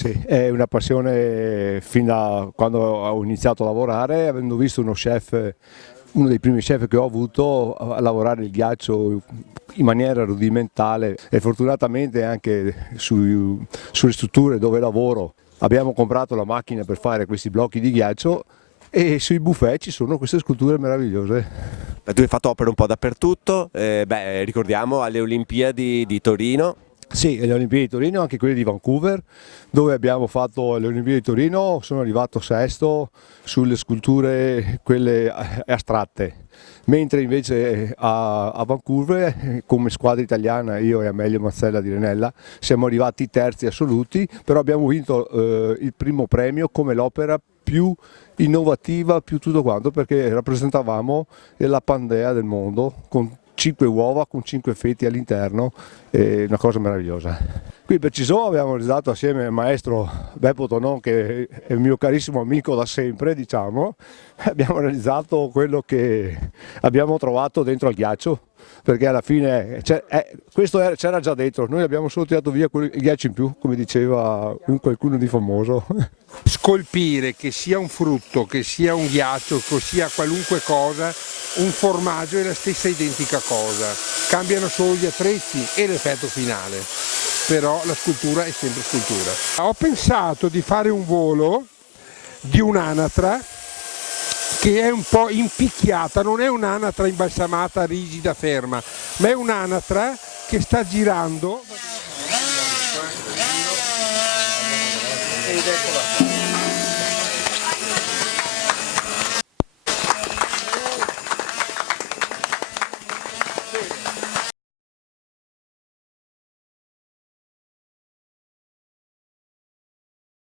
Sì, è una passione fin da quando ho iniziato a lavorare, avendo visto uno dei primi chef che ho avuto a lavorare il ghiaccio in maniera rudimentale e fortunatamente anche sulle strutture dove lavoro abbiamo comprato la macchina per fare questi blocchi di ghiaccio e sui buffet ci sono queste sculture meravigliose. Beh, tu hai fatto opere un po' dappertutto, ricordiamo alle Olimpiadi di Torino. Sì, e le Olimpiadi di Torino, anche quelle di Vancouver, dove abbiamo fatto le Olimpiadi di Torino, sono arrivato sesto sulle sculture, quelle astratte, mentre invece a Vancouver, come squadra italiana, io e Amelio Mazzella di Renella, siamo arrivati terzi assoluti, però abbiamo vinto il primo premio come l'opera più innovativa, più tutto quanto, perché rappresentavamo la Pandea del mondo con 5 uova con 5 feti all'interno, è una cosa meravigliosa. Qui per Cisò abbiamo realizzato assieme al maestro Beppo Tonon, che è il mio carissimo amico da sempre, diciamo, abbiamo realizzato quello che abbiamo trovato dentro al ghiaccio, perché alla fine c'era già dentro, noi abbiamo solo tirato via il ghiaccio in più, come diceva qualcuno di famoso. Scolpire, che sia un frutto, che sia un ghiaccio, che sia qualunque cosa, un formaggio è la stessa identica cosa, cambiano solo gli attrezzi e l'effetto finale, però la scultura è sempre scultura. Ho pensato di fare un volo di un'anatra che è un po' impicchiata, non è un'anatra imbalsamata, rigida, ferma, ma è un'anatra che sta girando.